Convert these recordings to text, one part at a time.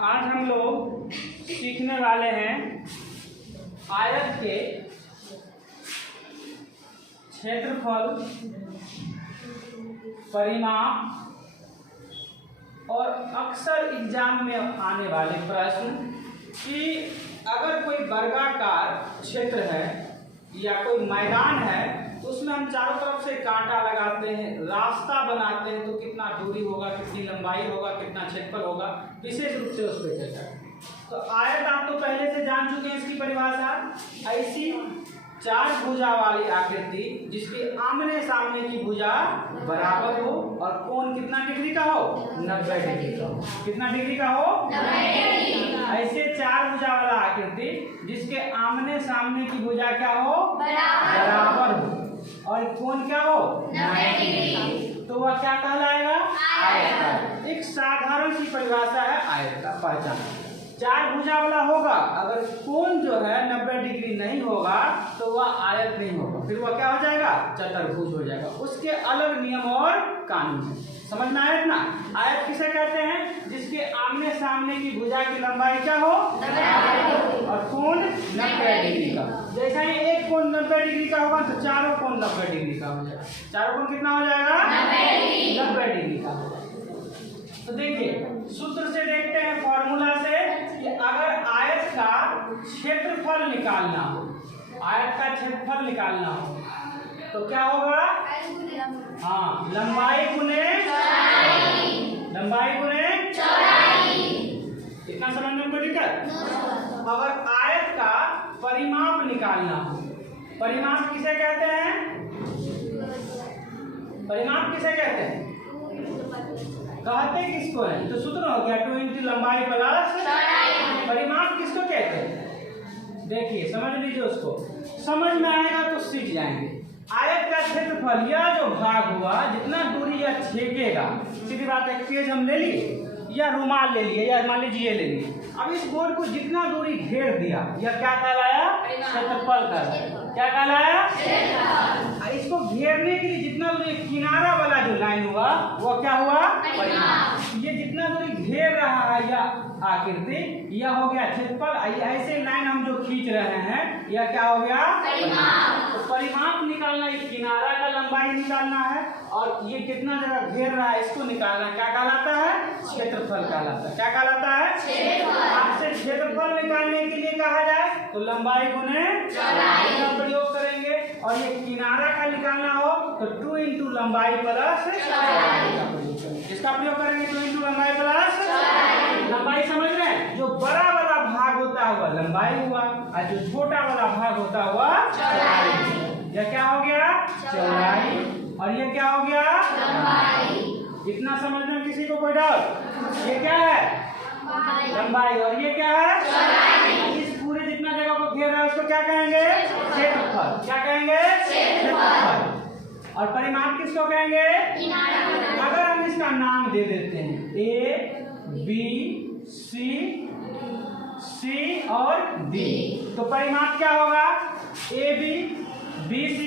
आज हम लोग सीखने वाले हैं आयत के क्षेत्रफल, परिमाप और अक्सर एग्जाम में आने वाले प्रश्न कि अगर कोई वर्गाकार क्षेत्र है या कोई मैदान है तो उसमें हम चारों तरफ से कांटा लगाते हैं, रास्ता बनाते हैं तो कितना दूरी होगा, कितनी लंबाई होगा, कितना क्षेत्रफल होगा, विशेष रूप से उस पर चर्चा करें। तो आयत आप तो पहले से जान चुके हैं इसकी परिभाषा। ऐसी चार भुजा वाली आकृति जिसके आमने सामने की भुजा बराबर हो और कोण कितना डिग्री का हो, 90 डिग्री का हो। कितना डिग्री का हो, 90 डिग्री। ऐसे चार भुजा वाला आकृति जिसके आमने सामने की भुजा क्या हो, बराबर हो और कोण क्या हो, 90 डिग्री, तो वह क्या कहलाएगा, आयत। एक साधारण सी परिभाषा है आयत का पहचान। चार भुजा वाला होगा, अगर कोण जो है 90 डिग्री नहीं होगा तो वह आयत नहीं होगा, फिर वह क्या हो जाएगा, चतुर्भुज हो जाएगा। उसके अलग नियम और कानून है, समझ में आया ना। आयत किसे कहते हैं, जिसके आमने सामने की भुजा की लंबाई क्या हो, और कोण 90 डिग्री का। जैसा ही एक कोण 90 डिग्री का होगा तो चारों कोण 90 डिग्री का हो जाएगा। चारों कोण कितना हो जाएगा, 90 डिग्री का हो जाएगा। तो देखिए सूत्र से देखते हैं, फॉर्मूला से, कि अगर आयत का क्षेत्रफल निकालना हो, आयत का क्षेत्रफल निकालना हो तो क्या होगा, हाँ, लंबाई गुने चौड़ाई। इतना समझने में कोई दिक्कत। अगर आयत का परिमाप निकालना हो, परिमाप किसे कहते हैं, परिमाप किसे कहते हैं, कहते किसको है, तो सूत्र हो गया 2 इंटू लंबाई प्लस परिमाप किसको कहते हैं। देखिए समझ लीजिए, उसको समझ में आएगा तो सीख जाएंगे। आयत का क्षेत्रफल, यह जो भाग हुआ, जितना दूरी यह छेकेगा, सीधी बात है, पेज हम ले लिए या रुमाल ले लिए या मान लीजिए ले लिए, अब इस बोर्ड को जितना दूरी घेर दिया यह क्या कहलाया, क्षेत्रफल कहलाया। क्या कहलाया, इसको घेरने के लिए जितना दूरी किनारा वाला जो लाइन हुआ वो क्या हुआ, परिमाप। ये जितना दूरी घेर रहा है यह आकृति, यह हो गया क्षेत्रफल। ऐसे लाइन हम जो खींच रहे हैं यह क्या हो गया, परिमाप। तो परिमाप निकालना, ये किनारा का लंबाई निकालना है और ये कितना जगह घेर रहा है इसको निकालना, क्या कहलाता है, क्षेत्रफल कहलाता है। क्या कहलाता है, आपसे क्षेत्रफल निकालने के लिए कहा जाए तो लंबाई गुने चौड़ाई का प्रयोग करेंगे, और ये किनारा का निकालना हो तो 2 इंटू लंबाई प्लस चौड़ाई का प्रयोग करेंगे। इसका प्रयोग करेंगे 2 इंटू लंबाई प्लस चौड़ाई। लंबाई समझ रहे हैं, जो बड़ा वाला भाग होता हुआ लंबाई हुआ और जो छोटा वाला भाग होता हुआ चौड़ाई। यह क्या हो गया, चौड़ाई, और ये क्या हो गया, लंबाई। इतना समझने में किसी को कोई डाउट, ये क्या है, लंबाई, और ये क्या है, चौड़ाई। इस पूरे जितना जगह को घेर रहा है उसको क्या कहेंगे, क्षेत्रफल। क्या कहेंगे, क्षेत्रफल। और परिमाप किसको कहेंगे, अगर हम इसका नाम दे देते हैं A, B, C और D, तो परिमाप क्या होगा, AB, BC,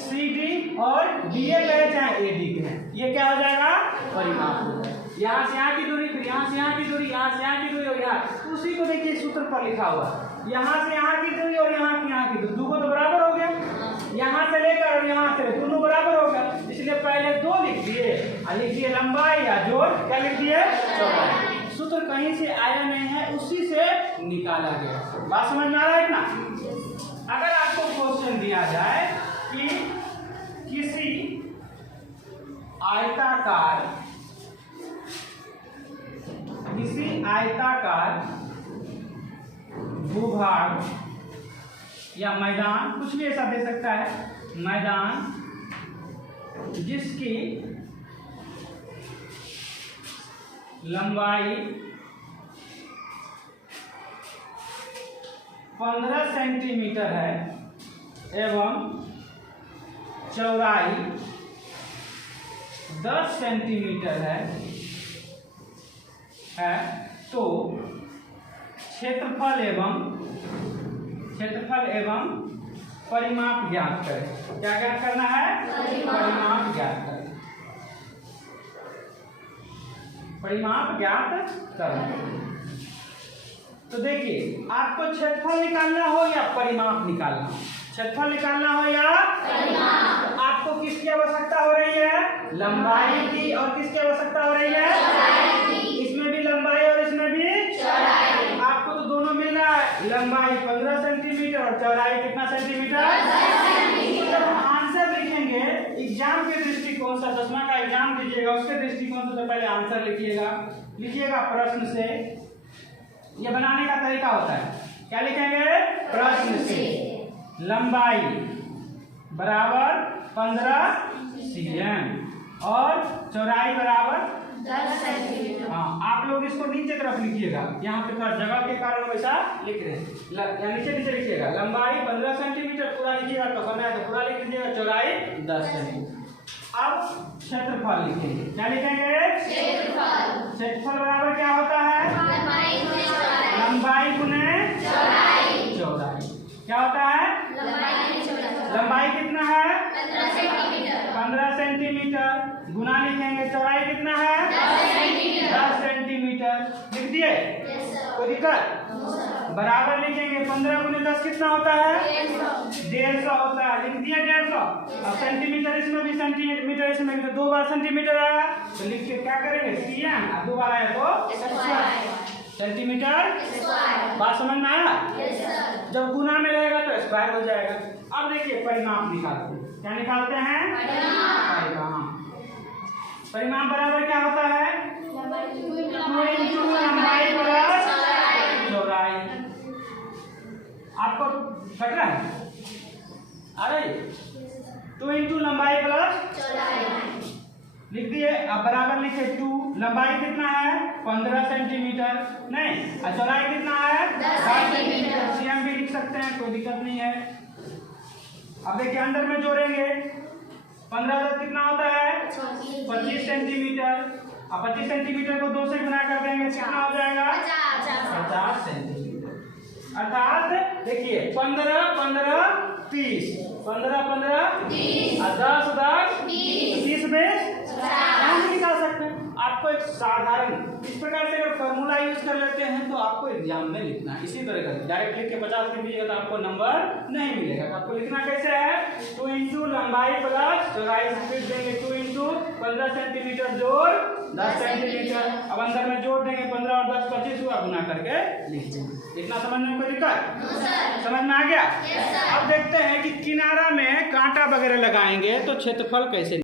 CD और DA कहे चाहे AD कहे, ये क्या हो जाएगा, परिमाप हो जाएगा। यहाँ से यहाँ की दूरी, फिर यहाँ से यहाँ की दूरी, यहाँ से यहाँ की दूरी और यहाँ, उसी को देखिए सूत्र पर लिखा हुआ, यहाँ से यहाँ की दूरी और यहाँ की दूरी, दो तो बराबर हो गया, यहाँ से लेकर और यहाँ से दोनों बराबर हो गया, इसलिए पहले 2 लिख दिए और लिख दिए लंबाई या जोड़, क्या लिख दिए, चौड़ाई। सूत्र कहीं से आया नहीं है, उसी से निकाला गया। बात समझ में आ रहा है ना। अगर आपको क्वेश्चन दिया जाए कि किसी आयताकार भूभाग या मैदान, कुछ भी ऐसा दे सकता है, मैदान जिसकी लंबाई 15 सेंटीमीटर है एवं चौड़ाई 10 सेंटीमीटर है, तो क्षेत्रफल एवं परिमाप ज्ञात करें। क्या ज्ञात करना है, परिमाप ज्ञात करें। परिमाप ज्ञात करना। तो देखिए आपको क्षेत्रफल निकालना हो या परिमाप निकालना हो, क्षेत्रफल निकालना हो या परिमाप, तो आपको किसकी आवश्यकता हो रही है? लंबाई की। और किसकी आवश्यकता हो रही है? चौड़ाई की। इसमें भी लंबाई और इसमें भी चौड़ाई। आपको तो दोनों मिल रहा है, लंबाई 15 सेंटीमीटर और चौड़ाई कितना सेंटीमीटर? 10 सेंटीमीटर। जब हम आंसर लिखेंगे एग्जाम के दृष्टिकोण से, 10वां का एग्जाम दीजिएगा उसके दृष्टिकोण से, तो पहले आंसर लिखिएगा प्रश्न से। ये बनाने का तरीका होता है, क्या लिखेंगे? प्रश्न से लंबाई बराबर 15 cm और चौड़ाई बराबर 10 सेंटीमीटर। हाँ, आप लोग इसको नीचे तरफ लिखिएगा, यहाँ पे थोड़ा जगह के कारण वैसा लिख रहे हैं। नीचे लिखिएगा लंबाई 15 सेंटीमीटर पूरा लिखिएगा, तो समय तो पूरा लिख लीजिएगा, चौड़ाई 10 सेंटीमीटर। अब क्षेत्रफल लिखेंगे, क्या लिखेंगे? क्षेत्रफल बराबर क्या होता है? लंबाई गुने चौड़ाई। क्या होता है? लंबाई कितना है? 15 सेंटीमीटर गुना लिखेंगे चौड़ाई कितना है? 10 सेंटीमीटर। लिख दिए? कोई दिक्कत? बराबर लिखेंगे 15 गुने 10 कितना होता है? 150 होता है। लिख दिया 150। अब सेंटीमीटर इसमें भी, सेंटीमीटर इसमें भी, तो 2 बार सेंटीमीटर आया तो लिख के क्या करेंगे? cm, और 2 बार आया तो सेंटीमीटर। बात समझ में आया? जब गुना में रहेगा तो स्क्वायर हो जाएगा। अब देखिए परिमाप निकालते हैं, क्या निकालते हैं? परिमाप। परिमाप बराबर क्या होता है? 2 इंटू लंबाई प्लस चौड़ाई। आपको कट रहा है? आ रही? 2 इंटू लंबाई प्लस चौड़ाई लिख दिए। अब बराबर लिखे 2, लंबाई कितना है? 15 सेंटीमीटर, नहीं, और चौड़ाई कितना है? 10 सेंटीमीटर। cm भी लिख सकते हैं, कोई दिक्कत नहीं है। अब देखिए अंदर में जोड़ेंगे, 15 10 कितना होता है? 25 सेंटीमीटर। अब 25 सेंटीमीटर को 2 से गुना कर देंगे, कितना हो जाएगा? 50 सेंटीमीटर। अर्थात देखिए 15 15 30, 15 15 30 और 10 10 30 में निकाल सकते हैं। आपको एक साधारण इस प्रकार से अगर फॉर्मूला यूज कर लेते हैं तो आपको एग्जाम में लिखना है इसी तरह का। डायरेक्ट लिख के 50 लिख दीजिएगा तो आपको नंबर नहीं मिलेगा। तो आपको लिखना कैसे है? 2 इंटू लंबाई प्लस चौड़ाई स्पीड देंगे, 2 इंटू 15 सेंटीमीटर जोड़ 10 सेंटीमीटर। अब अंदर में जोड़ देंगे 15 और 10 25 हुआ, गुना करके लिख देंगे। इतना समझने में कोई दिक्कत? समझ में आ गया? अब देखते हैं कि किनारा में कांटा वगैरह लगाएंगे तो क्षेत्रफल कैसे